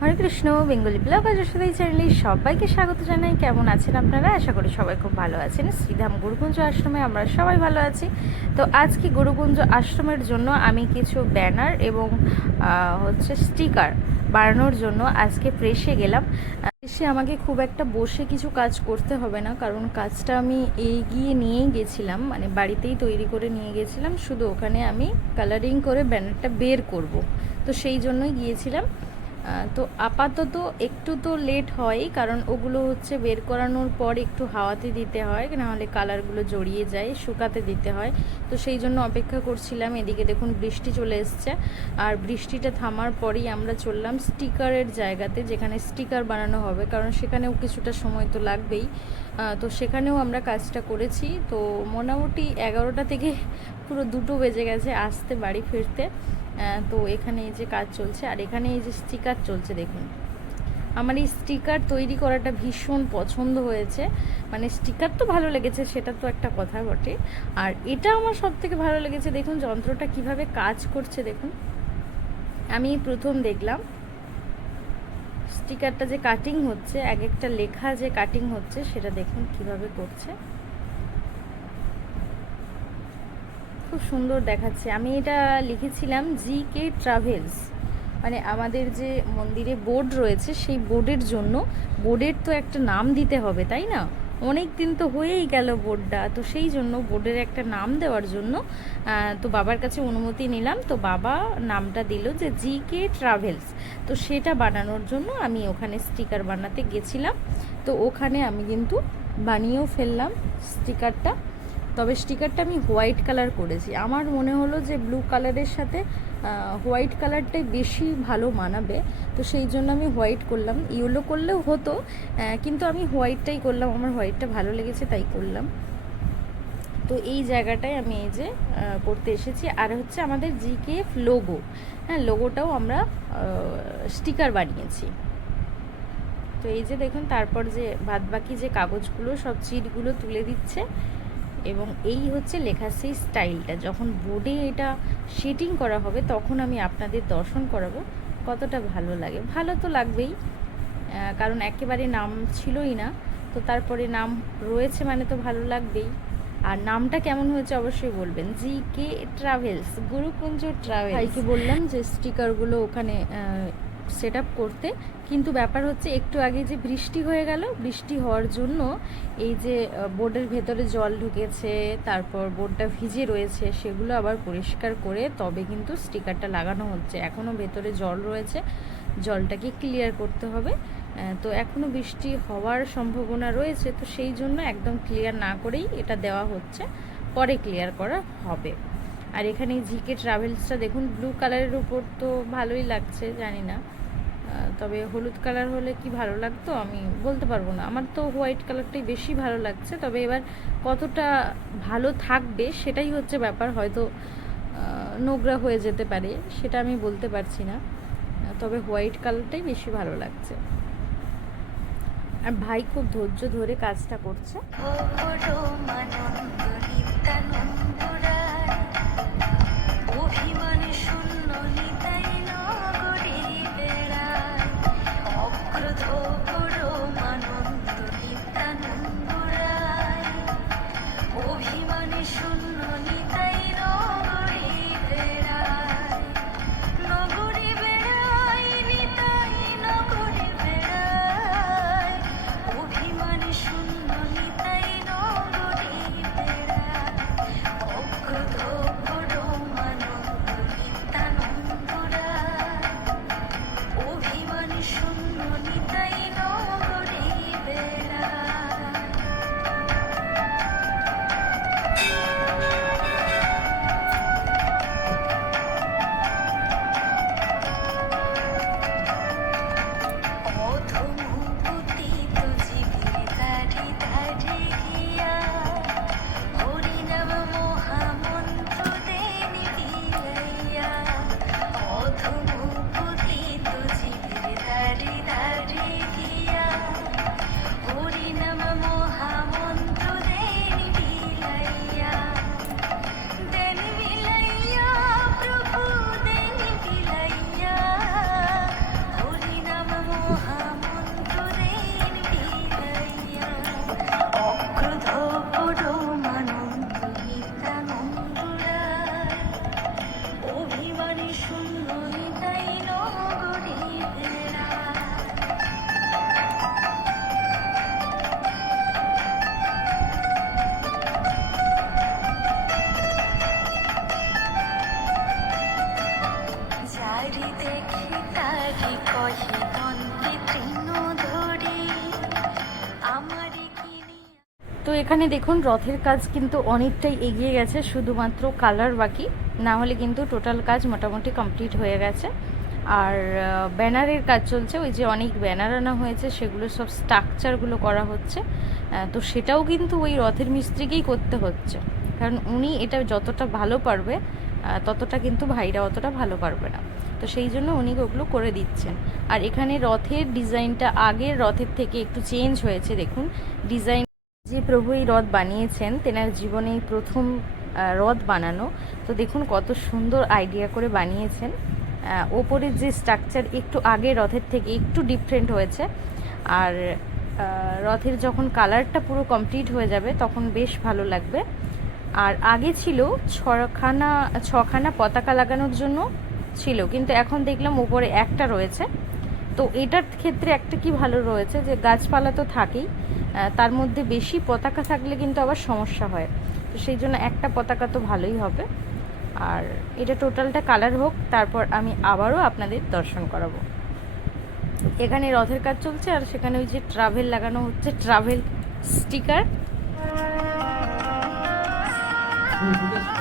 Hare Krishna, Bengali blog. অজস্রদাই চ্যানেলে সবাইকে স্বাগত জানাই। কেমন আছেন আপনারা? আশা করি সবাই খুব ভালো আছেন। শ্রীধাম গুরুকুঞ্জ আশ্রমে আমরা সবাই ভালো আছি। তো আজকে গুরুকুঞ্জ আশ্রমের জন্য আমি কিছু ব্যানার এবং হচ্ছে স্টিকার বানানোর জন্য আজকে প্রেসে গেলাম। এসে আমাকে খুব একটা বসে কিছু কাজ করতে হবে না, কারণ কাজটা আমি এগিয়ে নিয়েই গেছিলাম। মানে বাড়িতেই তৈরি করে নিয়ে গেছিলাম। শুধু ওখানে আমি কালারিং করে ব্যানারটা বের করব। তো সেই জন্যই গিয়েছিলাম। তো আপাতত একটু তো লেট হয়, কারণ ওগুলো হচ্ছে বের করানোর পর একটু হাওয়াতে দিতে হয় নাহলে কালারগুলো জড়িয়ে যায়, শুকাতে দিতে হয়। তো সেই জন্য অপেক্ষা করছিলাম, এদিকে দেখুন বৃষ্টি চলে এসছে। আর বৃষ্টিটা থামার পরেই আমরা চললাম স্টিকারের জায়গাতে, যেখানে স্টিকার বানানো হবে, কারণ সেখানেও কিছুটা সময় তো লাগবেই। তো সেখানেও আমরা কাজটা করেছি। তো মোটামুটি এগারোটা থেকে পুরো দুটো বেজে গেছে আসতে বাড়ি ফিরতে। তো এখানে এই যে কাজ চলছে, আর এখানে এই যে স্টিকার চলছে দেখুন। আমার এই স্টিকার তৈরি করাটা ভীষণ পছন্দ হয়েছে। মানে স্টিকার তো ভালো লেগেছে, সেটা তো একটা কথা বটে। আর এটা আমার সব থেকে ভালো লেগেছে, দেখুন যন্ত্রটা কীভাবে কাজ করছে দেখুন। আমি প্রথম দেখলাম স্টিকারটা যে কাটিং হচ্ছে, এক একটা লেখা যে কাটিং হচ্ছে, সেটা দেখুন কীভাবে করছে। খুব সুন্দর দেখাচ্ছে। আমি এটা লিখেছিলাম জি কে ট্রাভেলস মানে আমাদের যে মন্দিরে বোর্ড রয়েছে, সেই বোর্ডের জন্য বোর্ডের তো একটা নাম দিতে হবে, তাই না? অনেক দিন তো হয়েই গেল বোর্ডটা তো সেই জন্য বোর্ডের একটা নাম দেওয়ার জন্য তো বাবার কাছে অনুমতি নিলাম। তো বাবা নামটা দিল যে জি কে ট্রাভেলস তো সেটা বানানোর জন্য আমি ওখানে স্টিকার বানাতে গেছিলাম। তো ওখানে আমি কিন্তু বানিয়েও ফেললাম স্টিকারটা তবে স্টিকারটা আমি হোয়াইট কালার করেছি। আমার মনে হলো যে ব্লু কালারের সাথে হোয়াইট কালারটাই বেশি ভালো মানাবে। তো সেই জন্য আমি হোয়াইট করলাম। ইয়েলো করলেও হতো কিন্তু আমি হোয়াইটটাই করলাম। আমার হোয়াইটটা ভালো লেগেছে, তাই করলাম। তো এই জায়গাটায় আমি এই যে করতে এসেছি। আর হচ্ছে আমাদের জি জিকেএফ লোগো হ্যাঁ লোগোটাও আমরা স্টিকার বানিয়েছি। তো এই যে দেখুন, তারপর যে বাদবাকি যে কাগজগুলো, সব চিটগুলো তুলে দিচ্ছে। এবং এই হচ্ছে লেখার সেই স্টাইলটা। যখন বোর্ডে এটা শেডিং করা হবে, তখন আমি আপনাদের দর্শন করাবো কতটা ভালো লাগে। ভালো তো লাগবেই কারণ একেবারে নাম ছিলই না, তো তারপরে নাম রয়েছে মানে তো ভালো লাগবেই। আর নামটা কেমন হয়েছে অবশ্যই বলবেন। জি কে ট্রাভেলস গুরুকুঞ্জ ট্রাভেলস বললাম যে স্টিকারগুলো ওখানে সেট করতে। কিন্তু ব্যাপার হচ্ছে একটু আগে যে বৃষ্টি হয়ে গেল, বৃষ্টি হওয়ার জন্য এই যে বোর্ডের ভেতরে জল ঢুকেছে, তারপর বোর্ডটা ভিজে রয়েছে, সেগুলো আবার পরিষ্কার করে তবে কিন্তু স্টিকারটা লাগানো হচ্ছে। এখনও ভেতরে জল রয়েছে, জলটাকে ক্লিয়ার করতে হবে। তো এখনও বৃষ্টি হওয়ার সম্ভাবনা রয়েছে, তো সেই জন্য একদম ক্লিয়ার না করেই এটা দেওয়া হচ্ছে। পরে ক্লিয়ার করা হবে। আর এখানে জিকে ট্রাভেলসটা দেখুন ব্লু কালারের উপর তো ভালোই লাগছে, জানি না। তবে হলুদ কালার হলে কি ভালো লাগতো আমি বলতে পারব না। আমার তো হোয়াইট কালারটাই বেশি ভালো লাগছে, তবে এবার কতটা ভালো থাকবে সেটাই হচ্ছে ব্যাপার, হয়তো নোংরা হয়ে যেতে পারে, সেটা আমি বলতে পারছি না। তবে হোয়াইট কালারটাই বেশি ভালো লাগছে। আর ভাই খুব ধৈর্য ধরে কাজটা করছে। তো এখানে দেখুন, রথের কাজ কিন্তু অনেকটাই এগিয়ে গেছে, শুধুমাত্র কালার বাকি। না হলে কিন্তু টোটাল কাজ মোটামুটি কমপ্লিট হয়ে গেছে। আর ব্যানারের কাজ চলছে, ওই যে অনেক ব্যানার আনা হয়েছে, সেগুলো সব স্ট্রাকচারগুলো করা হচ্ছে। তো সেটাও কিন্তু ওই রথের মিস্ত্রিকেই করতে হচ্ছে। কারণ উনি এটা যতটা ভালো পারবে ততটা কিন্তু ভাইরা অতটা ভালো পারবে না। তো সেই জন্য উনি ওগুলো করে দিচ্ছেন। আর এখানে রথের ডিজাইনটা আগের রথের থেকে একটু চেঞ্জ হয়েছে, দেখুন। ডিজাইন যে প্রভু এই রথ বানিয়েছেন, তেনার জীবনে প্রথম রথ বানানো। তো দেখুন কত সুন্দর আইডিয়া করে বানিয়েছেন। ওপরের যে স্ট্রাকচার একটু আগে রথের থেকে একটু ডিফারেন্ট হয়েছে। আর রথের যখন কালারটা পুরো কমপ্লিট হয়ে যাবে, তখন বেশ ভালো লাগবে। আর আগে ছিল ছখানা ছখানা পতাকা লাগানোর জন্য ছিল, কিন্তু এখন দেখলাম উপরে একটা রয়েছে। তো এটার ক্ষেত্রে একটা কি ভালো রয়েছে যে গাছপালা তো থাকেই তার মধ্যে বেশি পতাকা থাকলে কিন্তু আবার সমস্যা হয়। তো সেই জন্য একটা পতাকা তো ভালোই হবে। আর এটা টোটালটা কালার হোক, তারপর আমি আবারও আপনাদের দর্শন করাবো। এখানে রথের কাজ চলছে আর সেখানে ওই যে ট্রাভেল লাগানো হচ্ছে ট্রাভেল স্টিকার 嗯。不客气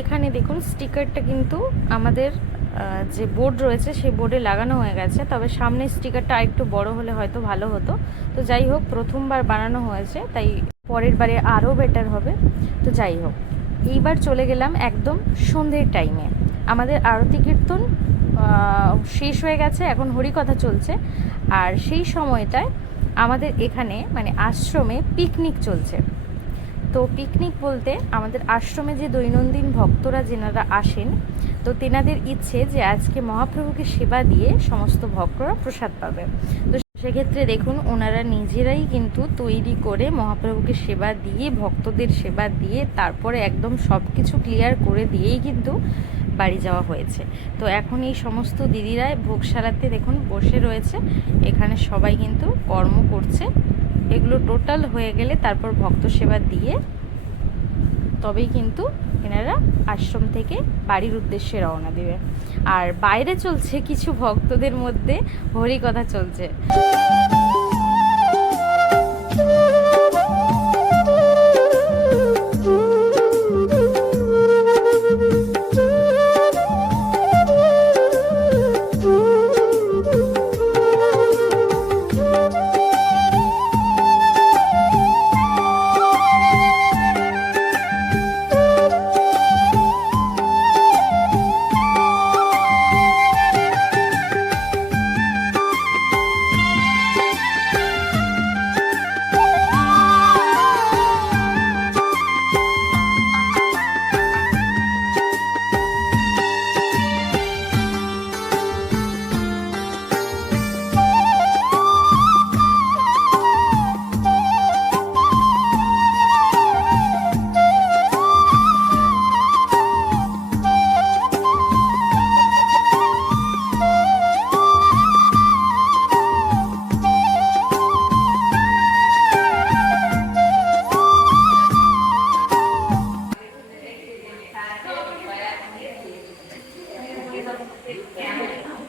এখানে দেখুন, স্টিকারটা কিন্তু আমাদের যে বোর্ড রয়েছে সেই বোর্ডে লাগানো হয়ে গেছে। তবে সামনের স্টিকারটা আরেকটু বড় হলে হয়তো ভালো হতো। তো যাই হোক, প্রথমবার বানানো হয়েছে, তাই পরের বারে আরও বেটার হবে। তো যাই হোক, এইবার চলে গেলাম একদম সন্ধ্যের টাইমে আমাদের আরতি কীর্তন শেষ হয়ে গেছে, এখন হরিকথা চলছে। আর সেই সময়টায় আমাদের এখানে মানে আশ্রমে পিকনিক চলছে। তো পিকনিক বলতে আমাদের আশ্রমে যে দৈনন্দিন ভক্তরা, যেনারা আসেন, তো তেনাদের ইচ্ছে যে আজকে মহাপ্রভুকে সেবা দিয়ে সমস্ত ভক্তরা প্রসাদ পাবে। তো সেক্ষেত্রে দেখুন, ওনারা নিজেরাই কিন্তু তৈরি করে মহাপ্রভুকে সেবা দিয়ে, ভক্তদের সেবা দিয়ে, তারপরে একদম সব কিছু ক্লিয়ার করে দিয়েই কিন্তু বাড়ি যাওয়া হয়েছে। তো এখন এই সমস্ত দিদিরা ভোগশালাতে দেখুন বসে রয়েছে। এখানে সবাই কিন্তু কর্ম করছে। এগুলো টোটাল হয়ে গেলে তারপর ভক্ত সেবা দিয়ে তবেই কিন্তু এনারা আশ্রম থেকে বাড়ির উদ্দেশ্যে রওনা দেবে। আর বাইরে চলছে কিছু ভক্তদের মধ্যে হরি কথা চলছে।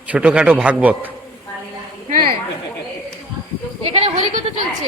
ছোটখাটো ভাগবত। হ্যাঁ। এখানে চলছে?